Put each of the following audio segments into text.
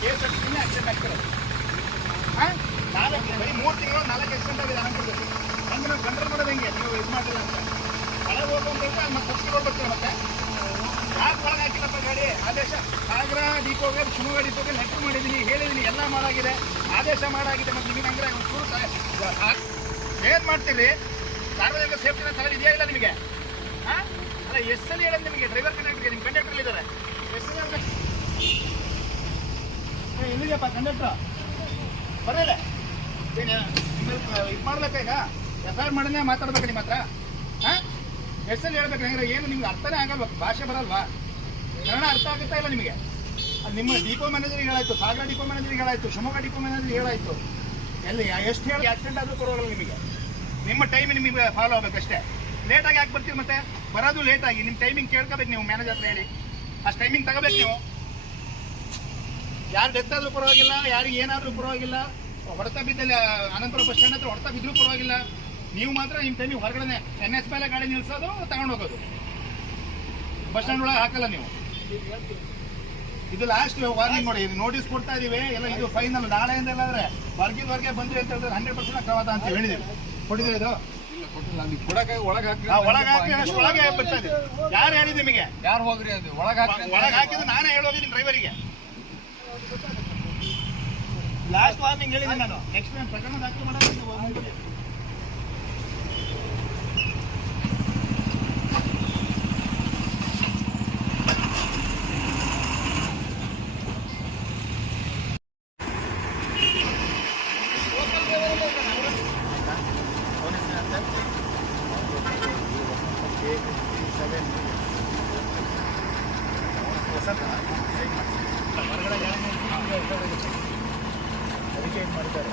KSRTC accident ಆಗ್ತಿರೋದು. ಬರೀ 3 ತಿಂಗಳು 4 ಆಕ್ಸಿಡೆಂಟ್ ಆಗಿದೆ ಅನಂತಪುರದಲ್ಲಿ. ಅಂದ್ರೆ ನಾವು ಕಂಟ್ರೋಲ್ ಮಾಡೋದು ಹೆಂಗೆ ನೀವು ಇದು ಮಾಡಿಲ್ಲ ಅಂತ ಒಳಗೆ ಹೋಗುವಂತ ಮತ್ತೆ ತಪ್ಪಿಸ್ಕೊಂಡು ಬರ್ತೀವಿ. ಮತ್ತೆ ಯಾಕೆ ಒಳಗೆ ಹಾಕಿಲ್ಲಪ್ಪ ಗಾಡಿ? ಆದೇಶ ಸಾಗರ ಡಿಪೋಗೆ ಶಿವಮೊಗ್ಗ ಡಿಪೋಗೆ ಲೆಟರ್ ಮಾಡಿದ್ದೀನಿ, ಹೇಳಿದ್ದೀನಿ, ಎಲ್ಲ ಮಾಡಾಗಿದೆ, ಆದೇಶ ಮಾಡಾಗಿದೆ. ಮತ್ತು ನಿಮಗೆ ಅಂದ್ರೆ ಒಂಚೂರು ಏನು ಮಾಡ್ತೀರಿ? ಸಾರ್ವಜನಿಕ ಸೇಫ್ಟಿನ ತಲೆ ಇದೆಯಾ ಇಲ್ಲ ನಿಮಗೆ? ಅಲ್ಲ ಎಸ್ಸಲ್ಲಿ ಹೇಳೋದು ನಿಮಗೆ ಡ್ರೈವರ್ ಕಂಡಕ್ಟರ್ಗೆ ನಿಮ್ಮ ಕಂಡಕ್ಟರ್ ಇದ್ದಾರೆ. ಎಲ್ಲಿದೆಯಪ್ಪ ಕಂಡಕ್ಟರ್? ಬರಲ್ಲ ಏನು ಇದು ಮಾಡ್ಬೇಕಾ? ಈಗ FIR ಮಾಡನೇ ಮಾತಾಡ್ಬೇಕು ನಿಮ್ಮ ಹತ್ರ. ಎಸ್ಸಲ್ಲಿ ಹೇಳ್ಬೇಕು ಹೆಂಗ್ರೆ? ಏನು ನಿಮ್ಗೆ ಅರ್ಥನೇ ಆಗಲ್ವ? ಭಾಷೆ ಬರಲ್ವಾ? ಕನ್ನಡ ಅರ್ಥ ಆಗುತ್ತಾ ಇಲ್ಲ ನಿಮಗೆ? ಅದು ನಿಮ್ಮ ಡಿಪೋ ಮ್ಯಾನೇಜರ್ಗೆ ಹೇಳಾಯ್ತು, ಸಾಗರ ಡಿಪೋ ಮ್ಯಾನೇಜರ್ಗೆ ಹೇಳಾಯ್ತು, ಶಿವಮೊಗ್ಗ ಡಿಪೋ ಮ್ಯಾನೇಜರ್ಗೆ ಹೇಳಾಯ್ತು. ಎಲ್ಲಿ ಎಷ್ಟು ಹೇಳಿ ಆಕ್ಸಿಡೆಂಟ್ ಆದರೂ ಕೊಡೋಲ್ಲ ನಿಮಗೆ. ನಿಮ್ಮ ಟೈಮ್ ನಿಮಗೆ ಫಾಲೋ ಆಗಬೇಕಷ್ಟೇ. ಲೇಟಾಗಿ ಯಾಕೆ ಬರ್ತೀವಿ? ಮತ್ತೆ ಬರೋದು ಲೇಟಾಗಿ ನಿಮ್ಮ ಟೈಮಿಂಗ್ ಕೇಳ್ಕೋಬೇಕು ನೀವು ಮ್ಯಾನೇಜರ್ ಹತ್ರ ಹೇಳಿ. ಅಷ್ಟು ಟೈಮಿಂಗ್ ತಗೋಬೇಕು ನೀವು. ಯಾರು ಡೆತ್ ಆದರೂ ಪರವಾಗಿಲ್ಲ, ಯಾರಿಗೆ ಏನಾದರೂ ಪರವಾಗಿಲ್ಲ. ಹೊಡೆತ ಬಿದ್ದಲ್ಲಿ ಅನಂತಪುರ ಬಸ್ ಸ್ಟ್ಯಾಂಡ್ ಹತ್ರ ಹೊಡೆತ ಬಿದ್ದರೂ ಪರವಾಗಿಲ್ಲ. ನೀವು ಮಾತ್ರ ನಿಮ್ಮ ಟೈಮಿಗೆ ಹೊರಗಡೆ NH ಮೇಲೆ ಗಾಡಿ ನಿಲ್ಲಿಸೋದು, ತಗೊಂಡು ಹೋಗೋದು. ಬಸ್ ಸ್ಟ್ಯಾಂಡ್ ಒಳಗೆ ಹಾಕಲ್ಲ ನೀವು. ಇದು ಲಾಸ್ಟ್ ವಾರ್ನಿಂಗ್ ನೋಡಿ. ಇದು ನೋಟಿಸ್ ಕೊಡ್ತಾ ಇದೀವಿ ಎಲ್ಲ. ಇದು ಫೈನಲ್. ನಾಳೆಯಿಂದ ಎಲ್ಲಾದ್ರೆ ಹೊರಗೆ ಬಂದ್ರಿ ಅಂತ ಹೇಳಿದ್ರೆ 100% ಅಕ್ರಮದ ಅಂತ ಹೇಳಿದೀವಿ. ಕೊಟ್ಟಿದ್ರೆ ಇದು ಒಳಗೆ ಹಾಕಿ ಅಷ್ಟು ಒಳಗೆ ಬರ್ತಾ ಇದೆ. ಯಾರು ಹೇಳಿದ್ ನಿಮಗೆ? ಯಾರು ಹೋಗ್ರಿ ಅದು ಒಳಗೆ ಹಾಕಿದ್ದು ನಾನೇ ಹೇಳೋಗಿದ್ದೀನಿ ಡ್ರೈವರಿಗೆ. ಲಾಸ್ಟ್ ವಾರ್ನಿಂಗ್ ಹೇಳಿದ್ದೀನಿ ನಾನು. ನೆಕ್ಸ್ಟ್ ಟೈಮ್ ಪ್ರಕರಣ ದಾಖಲು ಮಾಡೋದು. ಅದಕ್ಕೆ ಏನು ಮಾಡಿದ್ದಾರೆ?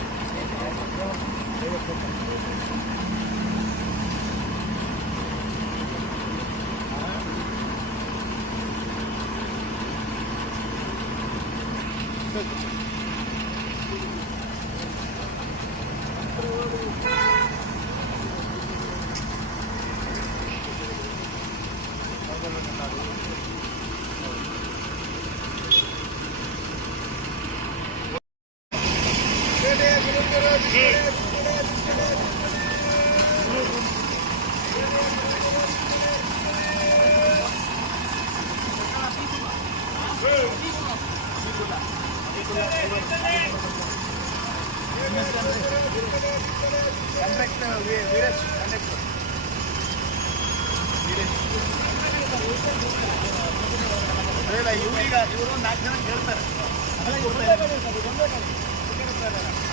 ಇವರು 4 ಜನ ಕೇಳ್ತಾರೆ.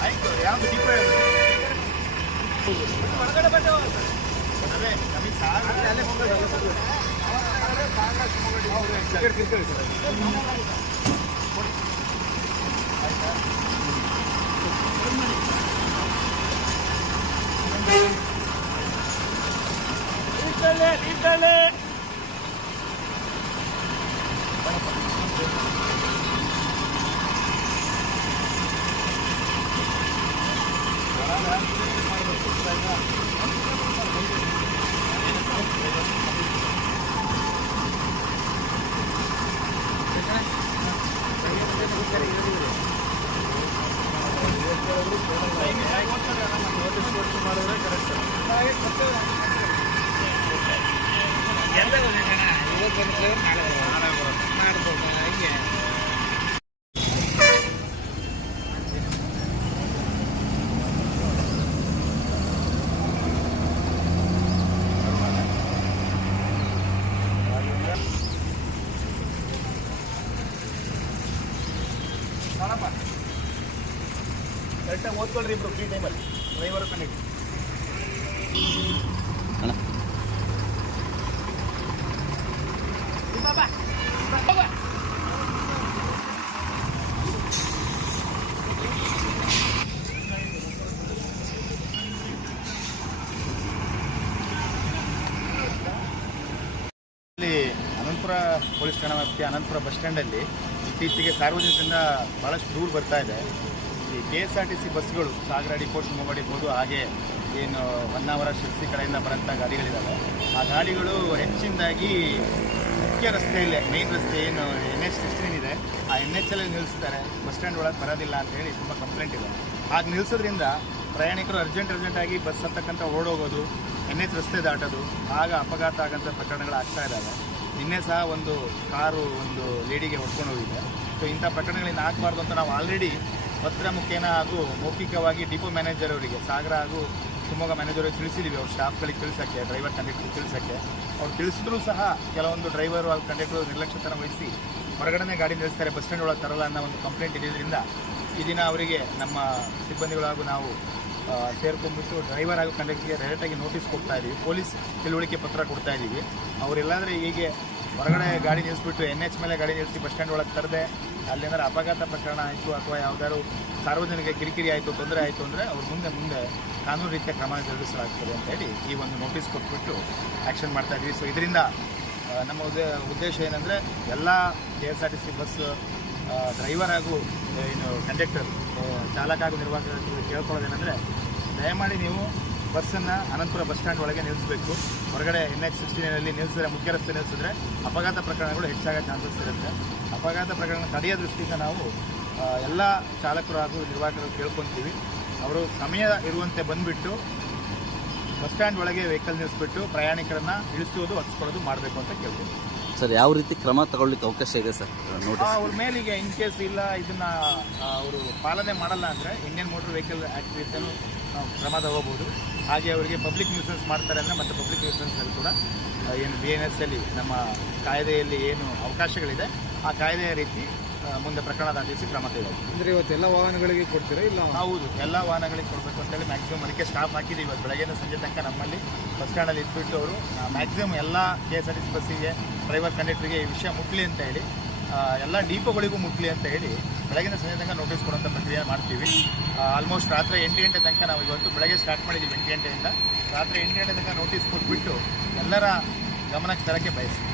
ಆಯ್ತು, ಯಾವ್ದು ದೀಪ ಒಳಗಡೆ ಬಂದ ಅದೇ ನಮಗೆ ಅಲ್ಲೇ ಹೋಗೋದು. ಕರೆಕ್ಟಾಗಿ ಓದ್ಕೊಳ್ರಿ ಇಬ್ರು ಫ್ರೀ ಟೈಮಲ್ಲಿ ಡ್ರೈವರು ಕಂಡಕ್ಟರ್. ಅನಂತಪುರ ಪೊಲೀಸ್ ಠಾಣಾ ವ್ಯಾಪ್ತಿಯ ಅನಂತಪುರ ಬಸ್ ಸ್ಟ್ಯಾಂಡಲ್ಲಿ ಇತ್ತೀಚೆಗೆ ಸಾರ್ವಜನಿಕರಿಂದ ಭಾಳಷ್ಟು ದೂರು ಬರ್ತಾ ಇದೆ. ಈ KSRTC ಬಸ್ಗಳು ಸಾಗರ ಡಿಪೋ, ಶಿವಮೊಗ್ಗ ಡಿಪೋದು, ಹಾಗೆ ಏನು ಹೊನ್ನಾವರ ಶಿರ್ಸಿ ಕಡೆಯಿಂದ ಬರೋಂಥ ಗಾಡಿಗಳಿದ್ದಾವೆ. ಆ ಗಾಡಿಗಳು ಹೆಚ್ಚಿನದಾಗಿ ಮುಖ್ಯ ರಸ್ತೆಯಲ್ಲೇ, ಮೇನ್ ರಸ್ತೆ ಏನು NH 16 ಇದೆ, ಆ NH ನಿಲ್ಲಿಸ್ತಾರೆ, ಬಸ್ ಸ್ಟ್ಯಾಂಡ್ ಒಳಗೆ ಬರೋದಿಲ್ಲ ಅಂತೇಳಿ ತುಂಬ ಕಂಪ್ಲೇಂಟ್ ಇದೆ. ಹಾಗೆ ನಿಲ್ಲಿಸೋದ್ರಿಂದ ಪ್ರಯಾಣಿಕರು ಅರ್ಜೆಂಟಾಗಿ ಬಸ್ ಹತ್ತಕ್ಕಂತ ಓಡೋಗೋದು, NH ರಸ್ತೆ ದಾಟೋದು, ಆಗ ಅಪಘಾತ ಆಗೋಂಥ ಪ್ರಕರಣಗಳು ಆಗ್ತಾ ಇದ್ದಾವೆ. ನಿನ್ನೆ ಸಹ ಒಂದು ಕಾರು ಒಂದು ಲೇಡಿಗೆ ಹೊಡ್ಕೊಂಡು ಹೋಗಿದೆ. ಸೊ ಇಂಥ ಪ್ರಕರಣಗಳಿಂದ ಆಗಬಾರ್ದು ಅಂತ ನಾವು ಆಲ್ರೆಡಿ ಪತ್ರ ಮುಖೇನ ಹಾಗೂ ಮೌಖಿಕವಾಗಿ ಡಿಪೋ ಮ್ಯಾನೇಜರ್ ಅವರಿಗೆ, ಸಾಗರ ಹಾಗೂ ಶಿವಮೊಗ್ಗ ಮ್ಯಾನೇಜರ್ ಅವರಿಗೆ ತಿಳಿಸಿದ್ದೀವಿ. ಅವ್ರ ಸ್ಟಾಫ್ಗಳಿಗೆ ತಿಳಿಸೋಕ್ಕೆ, ಡ್ರೈವರ್ ಕಂಡಕ್ಟರ್ ತಿಳಿಸೋಕ್ಕೆ. ಅವ್ರು ತಿಳಿಸಿದ್ರೂ ಸಹ ಕೆಲವೊಂದು ಡ್ರೈವರು ಹಾಗೂ ಕಂಡಕ್ಟರ್ ನಿರ್ಲಕ್ಷ್ಯತನ ವಹಿಸಿ ಹೊರಗಡೆ ಗಾಡಿ ನಿಲ್ಲಿಸ್ತಾರೆ, ಬಸ್ ಸ್ಟ್ಯಾಂಡ್ ಒಳಗೆ ತರಲ್ಲ ಅನ್ನೋ ಒಂದು ಕಂಪ್ಲೇಂಟ್ ಇರೋದ್ರಿಂದ ಈ ದಿನ ಅವರಿಗೆ ನಮ್ಮ ಸಿಬ್ಬಂದಿಗಳು ಹಾಗೂ ನಾವು ಸೇರ್ಕೊಂಡ್ಬಿಟ್ಟು ಡ್ರೈವರ್ ಹಾಗೂ ಕಂಡಕ್ಟರ್ಗೆ ಡೈರೆಕ್ಟಾಗಿ ನೋಟಿಸ್ ಕೊಡ್ತಾ ಇದ್ದೀವಿ, ಪೊಲೀಸ್ ತಿಳುವಳಿಕೆ ಪತ್ರ ಕೊಡ್ತಾ ಇದ್ದೀವಿ. ಅವರೆಲ್ಲಾಂದರೆ ಹೀಗೆ ಹೊರಗಡೆ ಗಾಡಿ ನಿಲ್ಲಿಸ್ಬಿಟ್ಟು NH ಮೇಲೆ ಗಾಡಿ ನಿಲ್ಲಿಸಿ ಬಸ್ ಸ್ಟ್ಯಾಂಡ್ ಒಳಗೆ ತರದೆ ಅಲ್ಲೇನಾದ್ರು ಅಪಘಾತ ಪ್ರಕರಣ ಆಯಿತು ಅಥವಾ ಯಾವುದಾದ್ರು ಸಾರ್ವಜನಿಕ ಕಿರಿಕಿರಿ ಆಯಿತು, ತೊಂದರೆ ಆಯಿತು ಅಂದರೆ ಅವ್ರ ಮುಂದೆ ಕಾನೂನು ರೀತಿಯ ಕ್ರಮ ಜರುಗಿಸಲಾಗ್ತದೆ ಅಂತ ಹೇಳಿ ಈ ಒಂದು ನೋಟಿಸ್ ಕೊಟ್ಬಿಟ್ಟು ಆ್ಯಕ್ಷನ್ ಮಾಡ್ತಾ ಇದ್ದೀವಿ. ಸೊ ಇದರಿಂದ ನಮ್ಮ ಉದ್ದೇಶ ಏನಂದರೆ ಎಲ್ಲ KSRTC ಬಸ್ ಡ್ರೈವರ್ ಹಾಗೂ ಏನು ಕಂಡಕ್ಟರ್, ಚಾಲಕ ಹಾಗೂ ನಿರ್ವಾಹಕರಿಗೆ ಕೇಳ್ಕೊಳ್ಳೋದೇನೆಂದರೆ, ದಯಮಾಡಿ ನೀವು ಬಸ್ಸನ್ನು ಅನಂತಪುರ ಬಸ್ ಸ್ಟ್ಯಾಂಡ್ ಒಳಗೆ ನಿಲ್ಲಿಸಬೇಕು. ಹೊರಗಡೆ NH-16 ನಿಲ್ಲಿಸಿದ್ರೆ, ಮುಖ್ಯ ರಸ್ತೆ ನಿಲ್ಲಿಸಿದ್ರೆ ಅಪಘಾತ ಪ್ರಕರಣಗಳು ಹೆಚ್ಚಾಗೋ ಚಾನ್ಸಸ್ ಇರುತ್ತೆ. ಅಪಘಾತ ಪ್ರಕರಣ ತಡೆಯೋ ದೃಷ್ಟಿಯಿಂದ ನಾವು ಎಲ್ಲ ಚಾಲಕರು ಹಾಗೂ ನಿರ್ವಾಹಕರು ಕೇಳ್ಕೊತೀವಿ. ಅವರು ಸಮಯ ಇರುವಂತೆ ಬಂದುಬಿಟ್ಟು ಬಸ್ ಸ್ಟ್ಯಾಂಡ್ ಒಳಗೆ ವೆಹಿಕಲ್ ನಿಲ್ಲಿಸ್ಬಿಟ್ಟು ಪ್ರಯಾಣಿಕರನ್ನ ಇಳಿಸೋದು, ಹತ್ಸ್ಕೊಳ್ಳೋದು ಮಾಡಬೇಕು ಅಂತ ಕೇಳ್ತೀವಿ. ಸರ್, ಯಾವ ರೀತಿ ಕ್ರಮ ತಗೊಳ್ಳಿಕ್ಕೆ ಅವಕಾಶ ಇದೆ ಸರ್? ಅವ್ರ ಮೇಲಿಗೆ ಇನ್ ಕೇಸ್ ಇಲ್ಲ ಇದನ್ನು ಅವರು ಪಾಲನೆ ಮಾಡಲ್ಲ ಅಂದರೆ ಇಂಡಿಯನ್ ಮೋಟರ್ ವೆಹಿಕಲ್ ಆ್ಯಕ್ಟ್ ರೀತಿಯಲ್ಲೂ ಕ್ರಮ ತಗೋಬೋದು. ಹಾಗೆ ಅವರಿಗೆ ಪಬ್ಲಿಕ್ ನ್ಯೂಸೆನ್ಸ್ ಮಾಡ್ತಾರೆ ಅಂದರೆ ಮತ್ತು ಪಬ್ಲಿಕ್ ನ್ಯೂಸೆನ್ಸಲ್ಲಿ ಕೂಡ ಏನು BNSL ನಮ್ಮ ಕಾಯ್ದೆಯಲ್ಲಿ ಏನು ಅವಕಾಶಗಳಿದೆ ಆ ಕಾಯ್ದೆಯ ರೀತಿ ಮುಂದೆ ಪ್ರಕರಣ ದಾಖಲಿಸಿ ಕ್ರಮ ಕೈಗೊಳ್ಳಿ. ಅಂದರೆ ಇವತ್ತು ಎಲ್ಲ ವಾಹನಗಳಿಗೆ ಕೊಡ್ತೀರಾ? ಇಲ್ಲ, ಹೌದು, ಎಲ್ಲ ವಾಹನಗಳಿಗೆ ಕೊಡಬೇಕು ಅಂತೇಳಿ ಮ್ಯಾಕ್ಸಿಮಮ್ ಅದಕ್ಕೆ ಸ್ಟಾಫ್ ಹಾಕಿದ್ದೀವಿ. ಇವತ್ತು ಬೆಳಗ್ಗೆಯಿಂದ ಸಂಜೆ ತನಕ ನಮ್ಮಲ್ಲಿ ಬಸ್ ಸ್ಟ್ಯಾಂಡಲ್ಲಿ ಇಟ್ಬಿಟ್ಟು ಅವರು ಮ್ಯಾಕ್ಸಿಮಮ್ ಎಲ್ಲ KSRTC ಬಸ್ಸಿಗೆ, ಡ್ರೈವರ್ ಕಂಡಕ್ಟರ್ಗೆ ಈ ವಿಷಯ ಮುಟ್ಲಿ ಅಂತ ಹೇಳಿ, ಎಲ್ಲ ಡಿಪೋಗಳಿಗೂ ಮುಟ್ಲಿ ಅಂತ ಹೇಳಿ ಬೆಳಗಿನ ಸಂಜೆ ತನಕ ನೋಟಿಸ್ ಕೊಡುವಂಥ ಪ್ರಕ್ರಿಯೆ ಮಾಡ್ತೀವಿ. ಆಲ್ಮೋಸ್ಟ್ ರಾತ್ರಿ 8 ಗಂಟೆ ತನಕ ನಾವು ಇವತ್ತು ಬೆಳಗ್ಗೆ ಸ್ಟಾರ್ಟ್ ಮಾಡಿದ್ದೀವಿ. 8 ಗಂಟೆಯಿಂದ ರಾತ್ರಿ 8 ಗಂಟೆ ತನಕ ನೋಟಿಸ್ ಕೊಟ್ಬಿಟ್ಟು ಎಲ್ಲರ ಗಮನಕ್ಕೆ ತರಕ್ಕೆ ಬಯಸ್ತೀವಿ.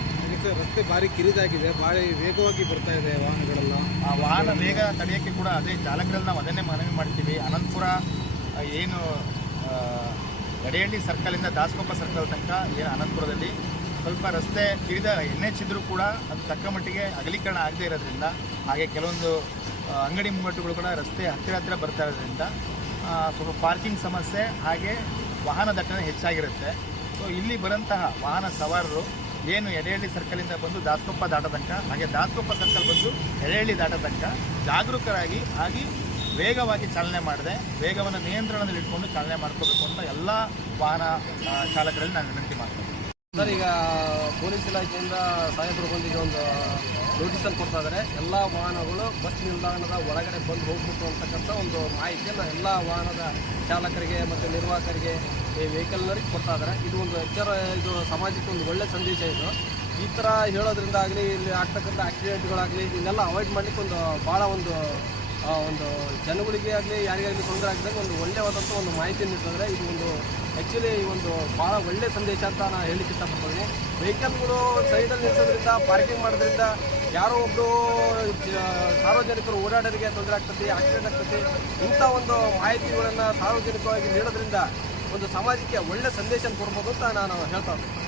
ರಸ್ತೆ ಭಾರಿ ಕಿರಿದಾಗಿದೆ, ಭಾರಿ ವೇಗವಾಗಿ ಬರ್ತಾ ಇದೆ ವಾಹನಗಳೆಲ್ಲ. ಆ ವಾಹನ ವೇಗ ತಡೆಯೋಕ್ಕೆ ಕೂಡ ಅದೇ ಚಾಲಕರಲ್ಲಿ ನಾವು ಅದನ್ನೇ ಮನವಿ ಮಾಡ್ತೀವಿ. ಅನಂತಪುರ ಏನು ಎಡೆಹಳ್ಳಿ ಸರ್ಕಲಿಂದ ದಾಸಕೊಪ್ಪ ಸರ್ಕಲ್ ತನಕ ಏನು ಅನಂತಪುರದಲ್ಲಿ ಸ್ವಲ್ಪ ರಸ್ತೆ ಕಿರಿದ NH ಇದ್ರೂ ಕೂಡ ಅದು ತಕ್ಕ ಮಟ್ಟಿಗೆ ಅಗಲೀಕರಣ ಆಗದೇ ಇರೋದ್ರಿಂದ, ಹಾಗೆ ಕೆಲವೊಂದು ಅಂಗಡಿ ಮುಂಗಟ್ಟುಗಳು ಕೂಡ ರಸ್ತೆ ಹತ್ತಿರ ಬರ್ತಾ ಇರೋದ್ರಿಂದ ಸ್ವಲ್ಪ ಪಾರ್ಕಿಂಗ್ ಸಮಸ್ಯೆ ಹಾಗೆ ವಾಹನ ದಟ್ಟಣೆ ಹೆಚ್ಚಾಗಿರುತ್ತೆ. ಸೊ ಇಲ್ಲಿ ಬರೋಂತಹ ವಾಹನ ಸವಾರರು ಏನು ಎಡೆಹಳ್ಳಿ ಸರ್ಕಲಿಂದ ಬಂದು ದಾಸಕೊಪ್ಪ ದಾಟೋ ತನಕ, ಹಾಗೆ ದಾಸಕೊಪ್ಪ ಸರ್ಕಲ್ ಬಂದು ಎಡೆಹಳ್ಳಿ ದಾಟೋ ತನಕ ಜಾಗರೂಕರಾಗಿ ವೇಗವಾಗಿ ಚಾಲನೆ ಮಾಡದೆ ವೇಗವನ್ನು ನಿಯಂತ್ರಣದಲ್ಲಿ ಇಟ್ಕೊಂಡು ಚಾಲನೆ ಮಾಡ್ಕೋಬೇಕು ಅಂತ ಎಲ್ಲ ವಾಹನ ಚಾಲಕರಲ್ಲಿ ನಾನು ವಿನಂತಿ ಮಾಡ್ತೀನಿ. ಸರ್, ಈಗ ಪೊಲೀಸ್ ಇಲಾಖೆಯಿಂದ ಸಾಹೇಬರುಗೊಂದಿಗೆ ಒಂದು ನೋಟಿಸನ್ನು ಕೊಡ್ತಾ ಇದ್ದಾರೆ. ಎಲ್ಲ ವಾಹನಗಳು ಬಸ್ ನಿಲ್ದಾಣದ ಒಳಗಡೆ ಬಂದು ಹೋಗ್ಬಿಟ್ಟು ಅಂತಕ್ಕಂಥ ಒಂದು ಮಾಹಿತಿಯನ್ನು ಎಲ್ಲ ವಾಹನದ ಚಾಲಕರಿಗೆ ಮತ್ತು ನಿರ್ವಾಹಕರಿಗೆ, ಈ ವೆಹಿಕಲ್ನರಿಗೆ ಕೊಡ್ತಾ ಇದ್ದಾರೆ. ಇದು ಒಂದು ಇದು ಸಮಾಜಕ್ಕೆ ಒಂದು ಒಳ್ಳೆಯ ಸಂದೇಶ. ಇದು ಈ ಥರ ಹೇಳೋದ್ರಿಂದ ಆಗಲಿ, ಇಲ್ಲಿ ಆಗ್ತಕ್ಕಂಥ ಆಕ್ಸಿಡೆಂಟ್ಗಳಾಗಲಿ ಇದನ್ನೆಲ್ಲ ಅವಾಯ್ಡ್ ಮಾಡಲಿಕ್ಕೆ ಒಂದು ಭಾಳ ಒಂದು ಜನಗಳಿಗೆ ಆಗಲಿ ಯಾರಿಗಾಗಲಿ ತೊಂದರೆ ಆಗಿದಾಗ ಒಂದು ಒಳ್ಳೆಯವಾದಂಥ ಒಂದು ಮಾಹಿತಿಯನ್ನು ನೀಡ್ತಾರೆ. ಇದು ಒಂದು ಆ್ಯಕ್ಚುಲಿ ಈ ಒಂದು ಭಾಳ ಒಳ್ಳೆಯ ಸಂದೇಶ ಅಂತ ನಾನು ಹೇಳಲಿಕ್ಕೆ ಇಷ್ಟಪಡ್ತೀನಿ. ವೆಹಿಕಲ್ಗಳು ಸೈಡಲ್ಲಿ ನಿಲ್ಲಿಸೋದ್ರಿಂದ, ಪಾರ್ಕಿಂಗ್ ಮಾಡೋದ್ರಿಂದ ಯಾರೋ ಒಬ್ಬರು ಸಾರ್ವಜನಿಕರು ಓಡಾಡೋರಿಗೆ ತೊಂದರೆ ಆಗ್ತದೆ, ಆಕ್ಸಿಡೆಂಟ್ ಆಗ್ತದೆ. ಇಂಥ ಒಂದು ಮಾಹಿತಿಗಳನ್ನು ಸಾರ್ವಜನಿಕವಾಗಿ ನೀಡೋದ್ರಿಂದ ಒಂದು ಸಮಾಜಕ್ಕೆ ಒಳ್ಳೆಯ ಸಂದೇಶ ಕೊಡ್ಬೋದು ಅಂತ ನಾನು ಹೇಳ್ತಾ ಇದ್ದೀನಿ.